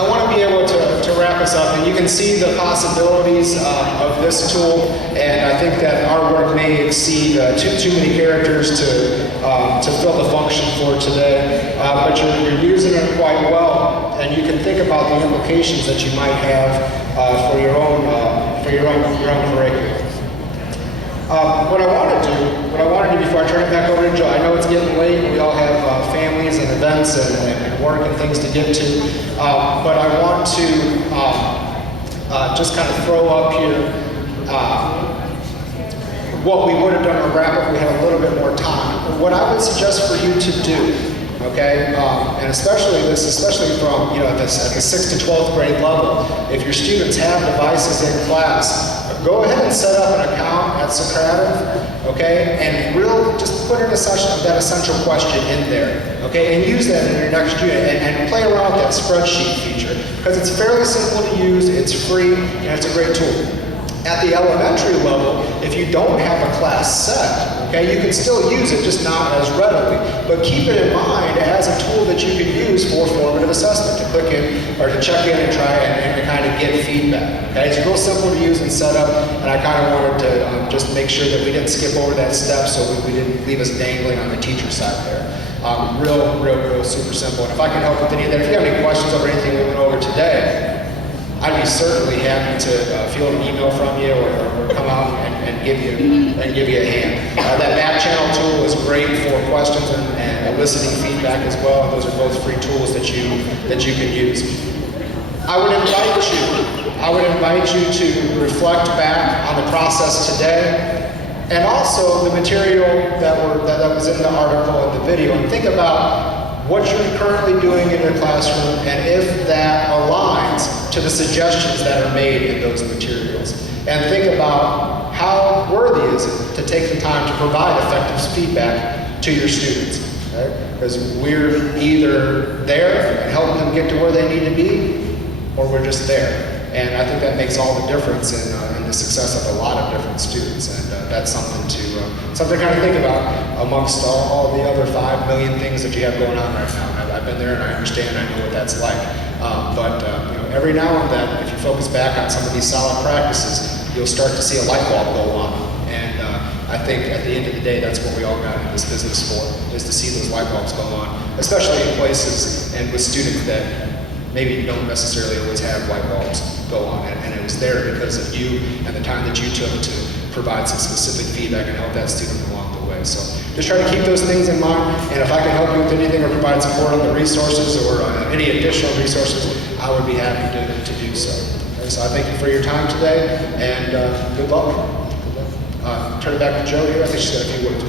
I want to be able to wrap us up, and you can see the possibilities of this tool, and I think that our work may exceed too many characters to fill the function for today, but you're using it quite well, and you can think about the implications that you might have for your own curriculum. What I want to do before I turn it back over to Joe, I know it's getting late, we all have families and events and work and things to get to, but I want to just kind of throw up here what we would have done to wrap up if we had a little bit more time. What I would suggest for you to do, okay, and especially from, at the 6th to 12th grade level, if your students have devices in class, go ahead and set up an account at Socrative, okay, and just put that essential question in there, okay, and use that in your next unit, and play around with that spreadsheet feature, because it's fairly simple to use, it's free, and it's a great tool. At the elementary level, if you don't have a class set, okay, you can still use it, just not as readily. But keep it in mind as a tool that you can use for formative assessment, to click in or to check in and try and to kind of get feedback. Okay, it's real simple to use and set up, and I kind of wanted to just make sure that we didn't skip over that step, so we didn't leave us dangling on the teacher side there. Real super simple. And if I can help with any of that, if you have any questions over anything we went over today, I'd be certainly happy to field an email from you or come out and give you a hand. That back channel tool is great for questions and eliciting feedback as well. Those are both free tools that you can use. I would invite you to reflect back on the process today, and also the material that was in the article and the video, and think about what you're currently doing in your classroom, and if that aligns to the suggestions that are made in those materials. And think about how worthy is it to take the time to provide effective feedback to your students. Because we're either there and helping them get to where they need to be, or we're just there. And I think that makes all the difference in the success of a lot of different students. And that's something to kind of think about amongst all the other 5 million things that you have going on right now. I've been there and I understand, I know what that's like. But every now and then, if you focus back on some of these solid practices, you'll start to see a light bulb go on. And I think at the end of the day, that's what we all got in this business for, is to see those light bulbs go on, especially in places and with students that maybe don't necessarily always have light bulbs go on. And it was there because of you and the time that you took to provide some specific feedback and help that student along the way. So just try to keep those things in mind, and if I can help you with anything or provide support on the resources or any additional resources, I would be happy to do so. Okay, so I thank you for your time today, and good luck. Turn it back to Joe here. I think she's got a few words.